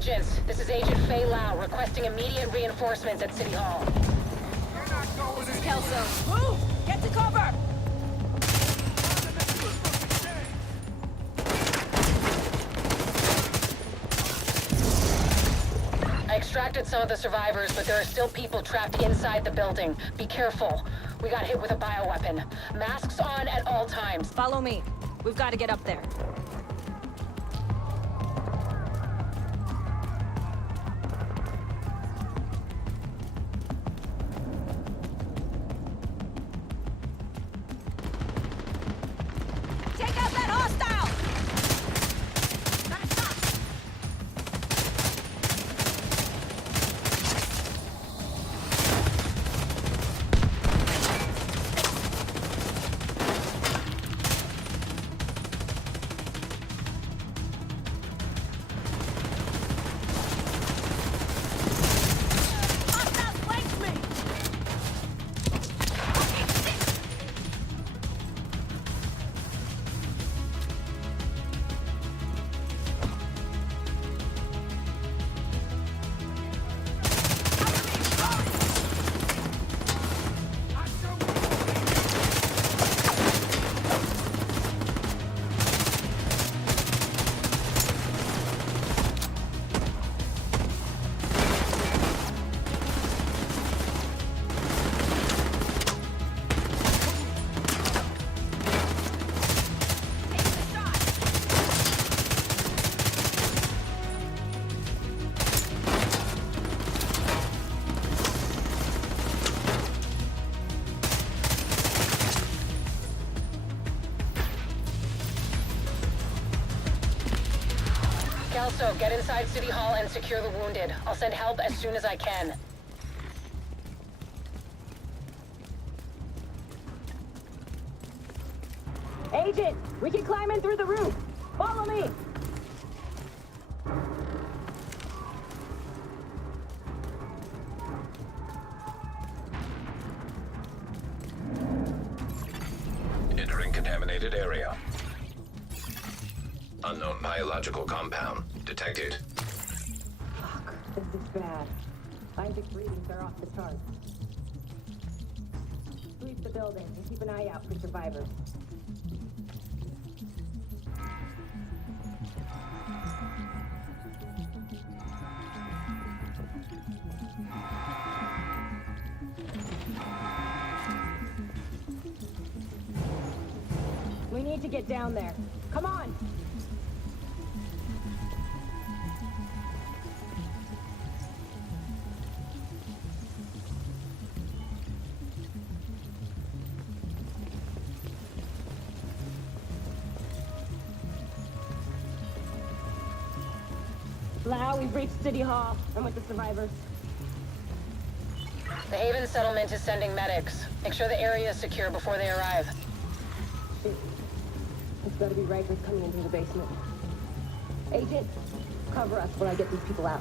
Agents, this is Agent Faye Lau requesting immediate reinforcements at City Hall. This is Kelso. Move! Get to cover! I extracted some of the survivors, but there are still people trapped inside the building. Be careful. We got hit with a bioweapon. Masks on at all times. Follow me. We've got to get up there. Take out that hostile! Hostiles flanked me! Kelso, get inside City Hall and secure the wounded. I'll send help as soon as I can. Agent, we can climb in through the roof. Follow me. Entering contaminated area. Unknown biological compound detected. Fuck, this is bad. Isaac readings are off the charts. Sweep the building and keep an eye out for survivors. We need to get down there. Come on! Lau, we've reached City Hall. I'm with the survivors. The Haven settlement is sending medics. Make sure the area is secure before they arrive. Shit. It's gotta be Rikers coming in through the basement. Agent, cover us while I get these people out.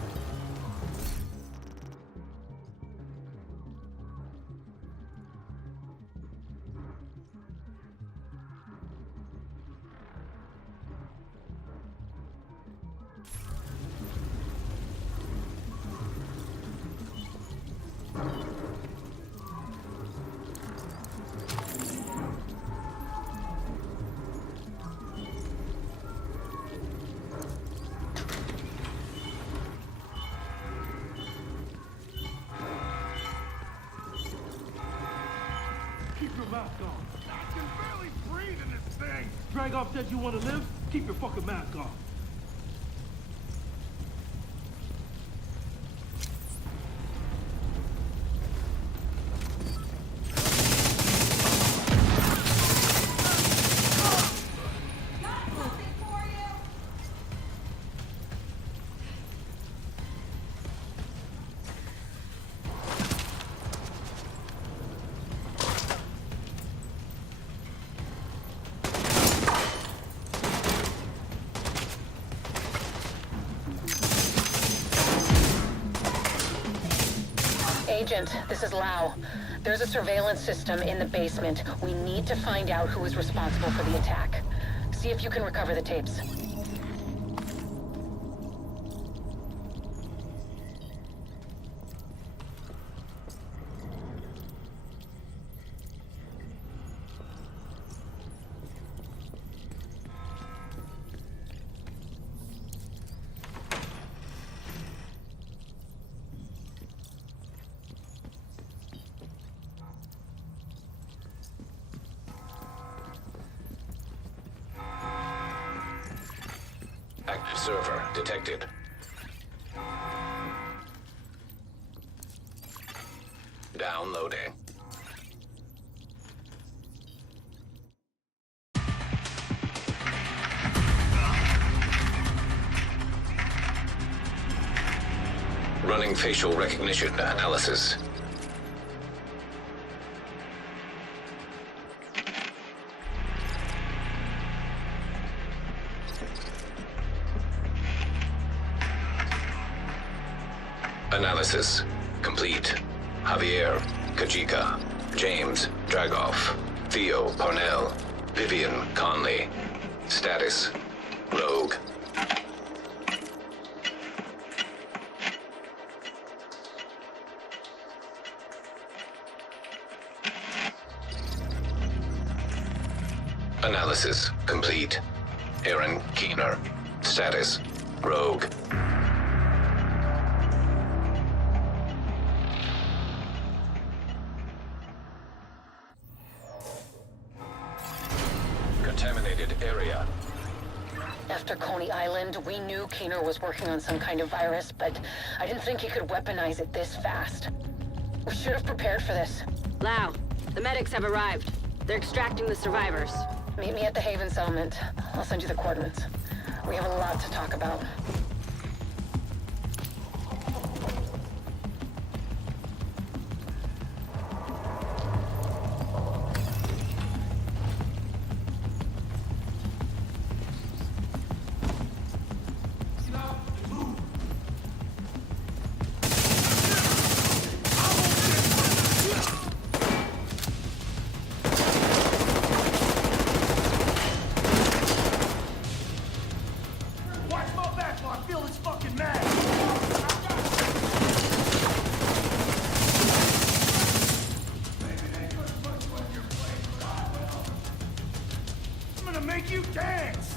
Keep your mask on. I can barely breathe in this thing. Dragoff said you want to live? Keep your fucking mask on. Agent, this is Lau. There's a surveillance system in the basement. We need to find out who is responsible for the attack. See if you can recover the tapes. Observer detected. Downloading. Running facial recognition analysis. Analysis complete. Javier, Kajika, James, Dragoff, Theo, Parnell, Vivian, Conley. Status, Rogue. Analysis complete. Aaron Keener. Status, Rogue. Contaminated area. After Coney Island, we knew Keener was working on some kind of virus, but I didn't think he could weaponize it this fast. We should have prepared for this. Lau, the medics have arrived. They're extracting the survivors. Meet me at the Haven settlement. I'll send you the coordinates. We have a lot to talk about. Watch my back while I feel this fucking mag! I'm gonna make you dance!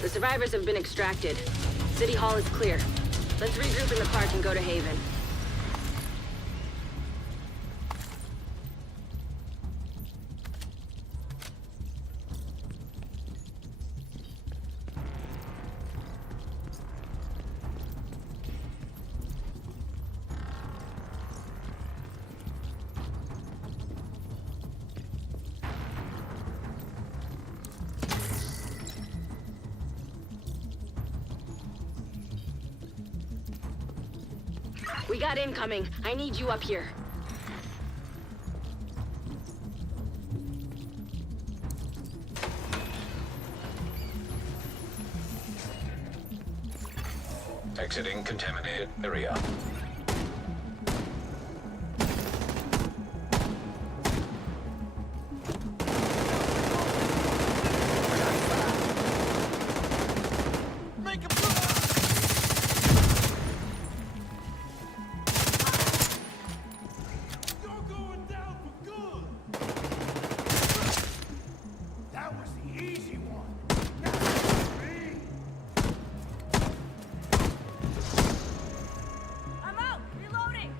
The survivors have been extracted. City Hall is clear. Let's regroup in the park and go to Haven. We got incoming. I need you up here. Exiting contaminated area. Make him You're going down for good! That was the easy one. Now it's me. I'm out! Reloading!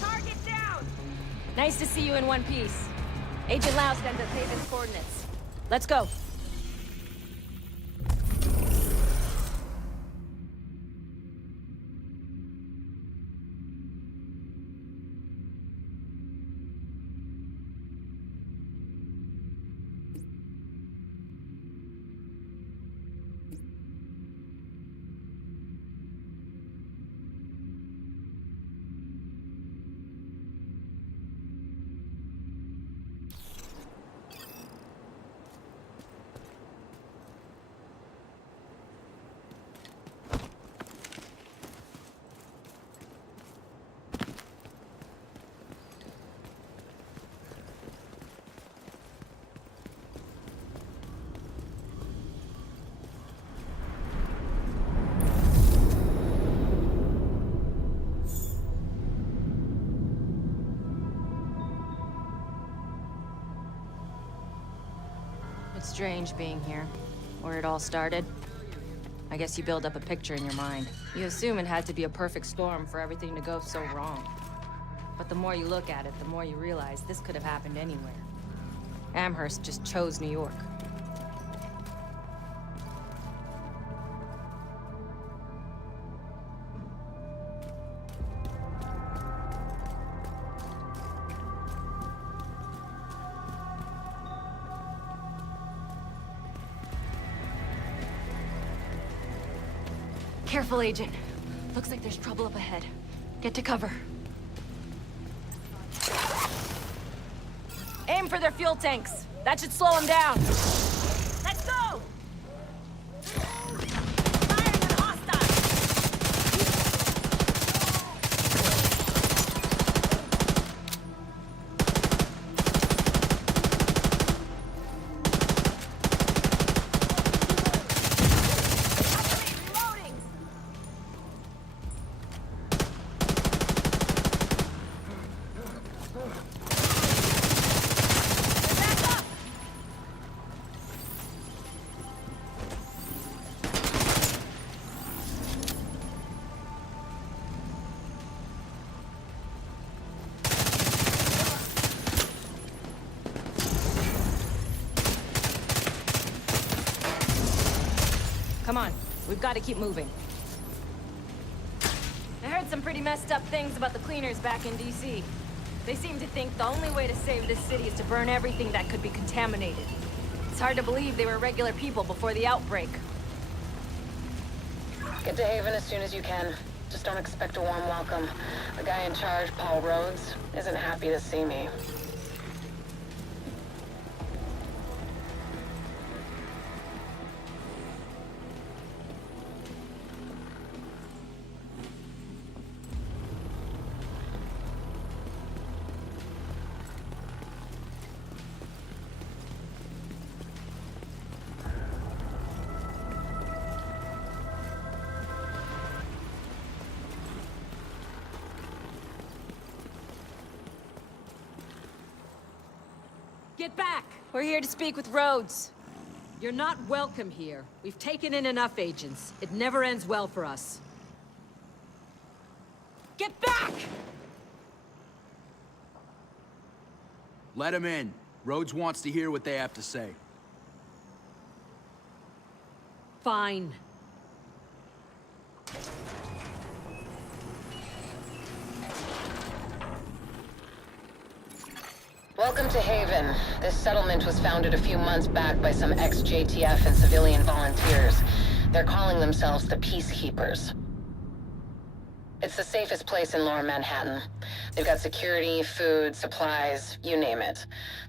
Target down! Nice to see you in one piece. Agent Lau sends us Haven's coordinates. Let's go. strange being here. Where it all started. I guess you build up a picture in your mind. You assume it had to be a perfect storm for everything to go so wrong. But the more you look at it, the more you realize this could have happened anywhere. Amherst just chose New York. Careful, Agent. Looks like there's trouble up ahead. Get to cover. Aim for their fuel tanks. That should slow them down. Let's go! Firing at hostiles! Reloading! Back up! Come on, we've got to keep moving. I heard some pretty messed up things about the cleaners back in DC. They seem to think the only way to save this city is to burn everything that could be contaminated. It's hard to believe they were regular people before the outbreak. Get to Haven as soon as you can. Just don't expect a warm welcome. The guy in charge, Paul Rhodes, isn't happy to see me. Get back! We're here to speak with Rhodes. You're not welcome here. We've taken in enough agents. It never ends well for us. Get back! Let him in. Rhodes wants to hear what they have to say. Fine. Welcome to Haven. This settlement was founded a few months back by some ex-JTF and civilian volunteers. They're calling themselves the Peacekeepers. It's the safest place in Lower Manhattan. They've got security, food, supplies, you name it.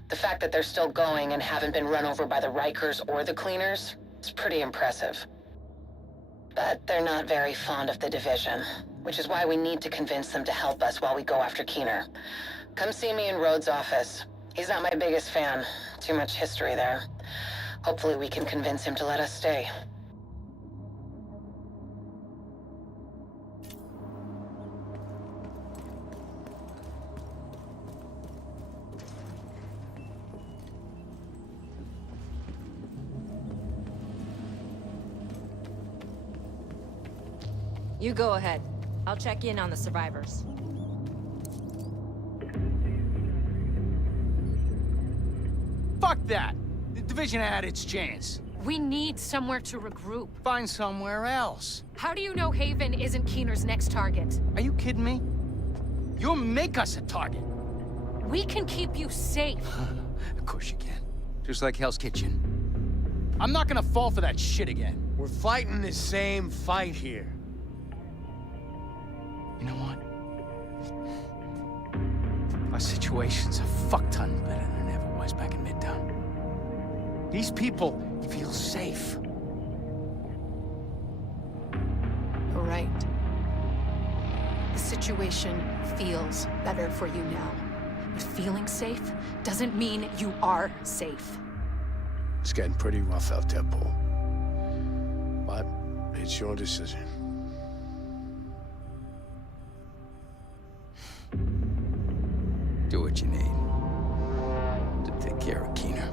The fact that they're still going and haven't been run over by the Rikers or the Cleaners is pretty impressive. But they're not very fond of the division, which is why we need to convince them to help us while we go after Keener. Come see me in Rhodes' office. He's not my biggest fan. Too much history there. Hopefully we can convince him to let us stay. You go ahead. I'll check in on the survivors. Fuck that! The division had its chance. We need somewhere to regroup. Find somewhere else. How do you know Haven isn't Keener's next target? Are you kidding me? You'll make us a target. We can keep you safe. Of course you can. Just like Hell's Kitchen. I'm not gonna fall for that shit again. We're fighting the same fight here. You know what? Our situation's a fuck-ton better than it ever was back in Midtown. These people feel safe. You're right. The situation feels better for you now. But feeling safe doesn't mean you are safe. It's getting pretty rough out there, Paul. But it's your decision. Do what you need to take care of Keener.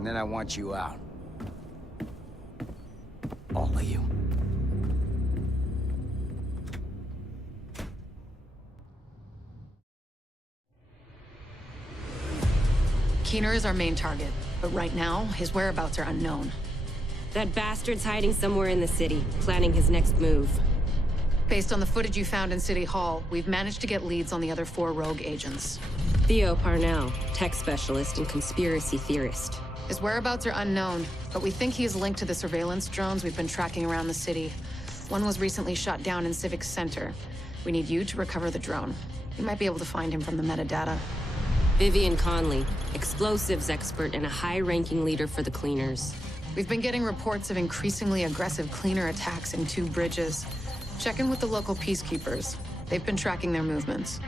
And then I want you out. All of you. Keener is our main target, but right now, his whereabouts are unknown. That bastard's hiding somewhere in the city, planning his next move. Based on the footage you found in City Hall, we've managed to get leads on the other 4 rogue agents. Theo Parnell, tech specialist and conspiracy theorist. His whereabouts are unknown, but we think he is linked to the surveillance drones we've been tracking around the city. One was recently shot down in Civic Center. We need you to recover the drone. You might be able to find him from the metadata. Vivian Conley, explosives expert and a high-ranking leader for the Cleaners. We've been getting reports of increasingly aggressive Cleaner attacks in 2 bridges. Check in with the local peacekeepers. They've been tracking their movements.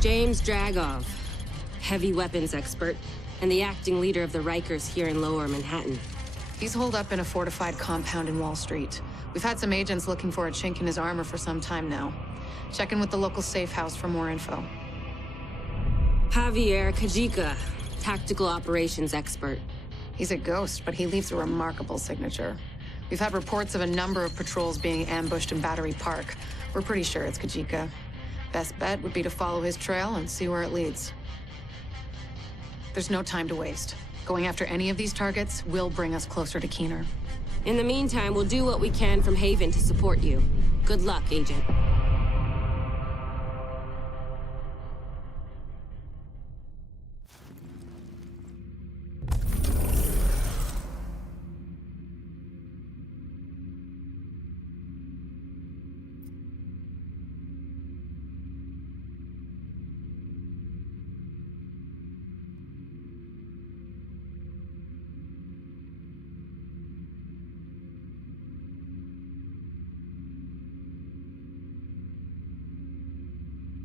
James Dragov, heavy weapons expert, and the acting leader of the Rikers here in Lower Manhattan. He's holed up in a fortified compound in Wall Street. We've had some agents looking for a chink in his armor for some time now. Check in with the local safe house for more info. Javier Kajika, tactical operations expert. He's a ghost, but he leaves a remarkable signature. We've had reports of a number of patrols being ambushed in Battery Park. We're pretty sure it's Kajika. Best bet would be to follow his trail and see where it leads. There's no time to waste. Going after any of these targets will bring us closer to Keener. In the meantime, we'll do what we can from Haven to support you. Good luck, Agent.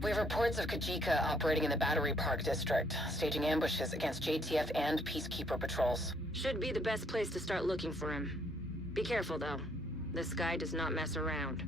We have reports of Kajika operating in the Battery Park district, staging ambushes against JTF and Peacekeeper patrols. Should be the best place to start looking for him. Be careful, though. This guy does not mess around.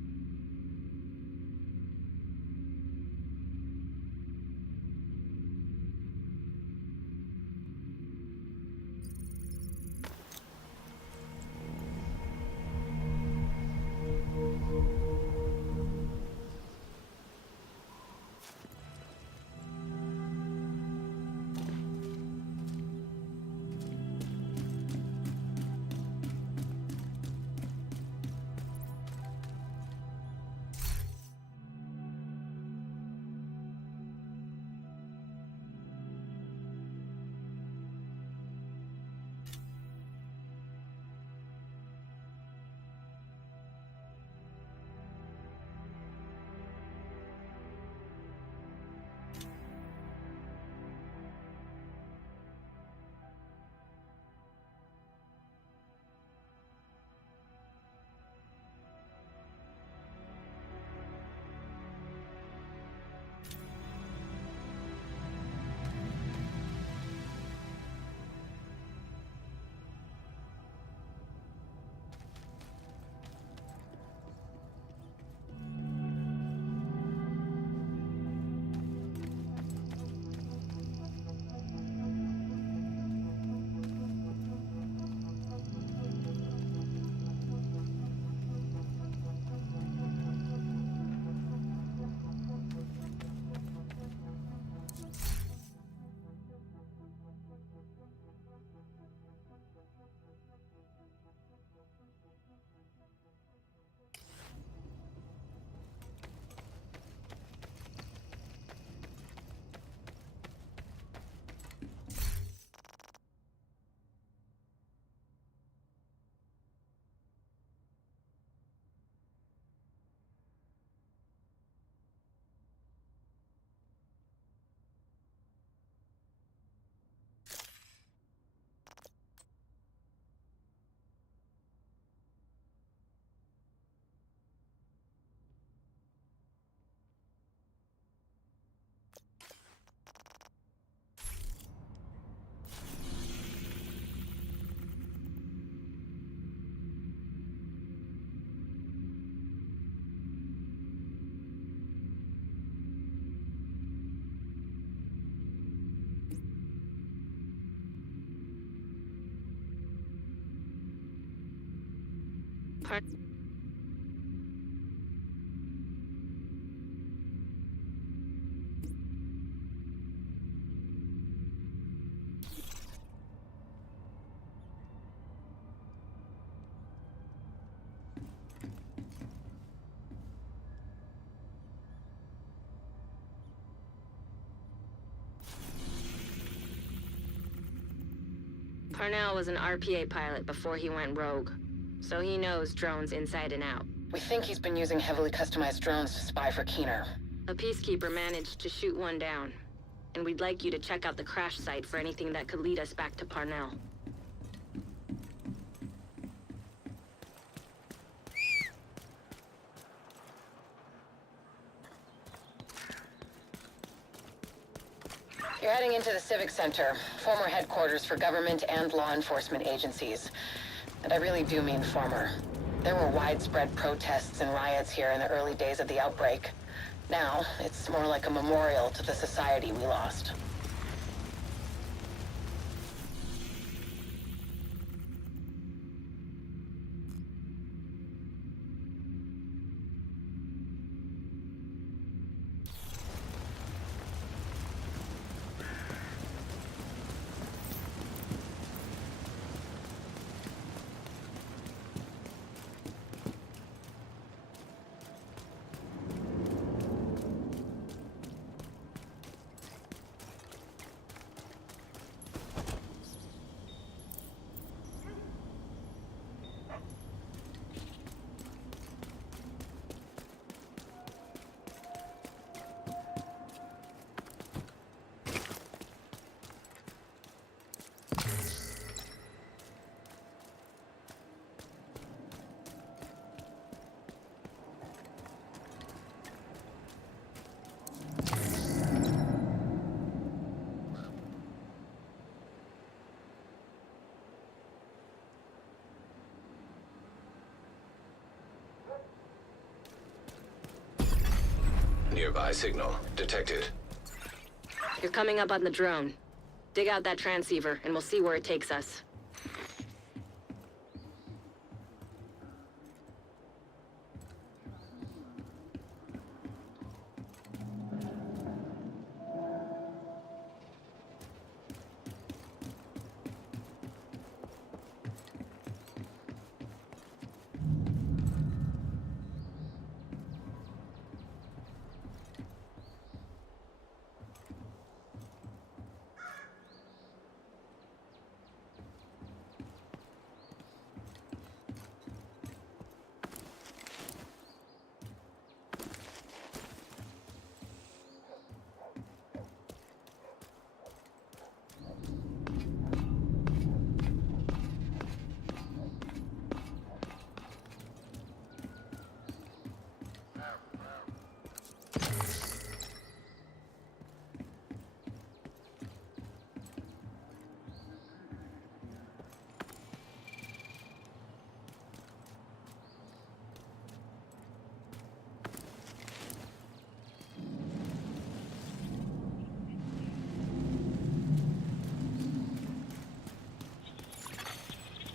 Parnell was an RPA pilot before he went rogue, so he knows drones inside and out. We think he's been using heavily customized drones to spy for Keener. A peacekeeper managed to shoot one down, and we'd like you to check out the crash site for anything that could lead us back to Parnell. You're heading into the Civic Center, former headquarters for government and law enforcement agencies. And I really do mean former. There were widespread protests and riots here in the early days of the outbreak. Now, it's more like a memorial to the society we lost. Nearby signal detected. You're coming up on the drone. Dig out that transceiver, and we'll see where it takes us.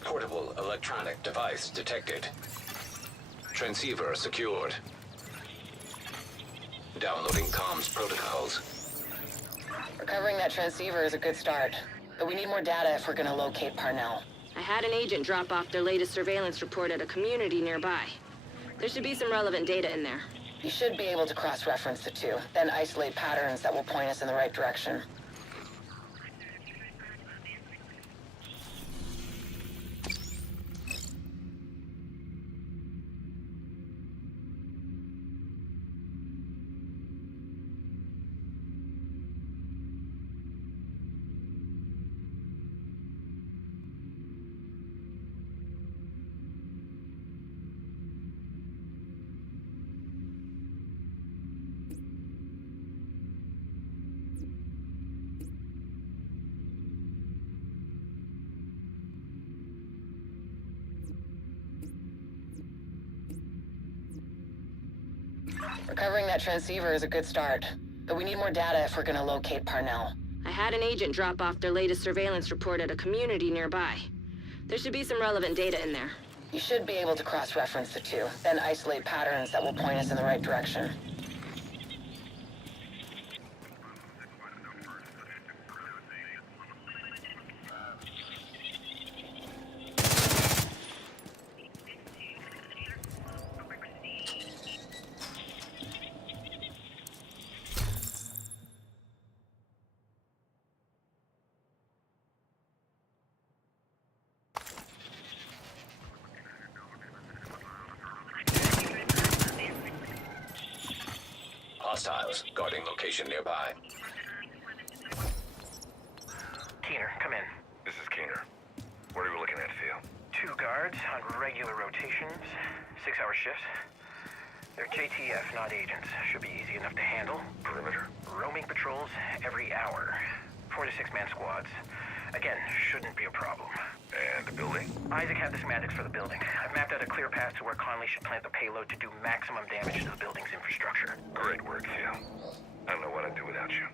Portable electronic device detected. Transceiver secured. Downloading comms protocols. Recovering that transceiver is a good start, but we need more data if we're gonna locate Parnell. I had an agent drop off their latest surveillance report at a community nearby. There should be some relevant data in there. You should be able to cross-reference the two, then isolate patterns that will point us in the right direction. Recovering that transceiver is a good start, but we need more data if we're gonna locate Parnell. I had an agent drop off their latest surveillance report at a community nearby. There should be some relevant data in there. You should be able to cross-reference the two, then isolate patterns that will point us in the right direction. Hostiles guarding location nearby. Keener, come in. This is Keener. What are we looking at, Theo? 2 guards on regular rotations, 6-hour shifts. They're JTF, not agents. Should be easy enough to handle. Perimeter? Roaming patrols every hour. 4 to 6-man squads. Again, shouldn't be a problem. And the building? Isaac had the schematics for the building. I've mapped out a clear path to where Conley should plant the payload to do maximum damage to the building's infrastructure. Great work, Theo. I don't know what I'd do without you.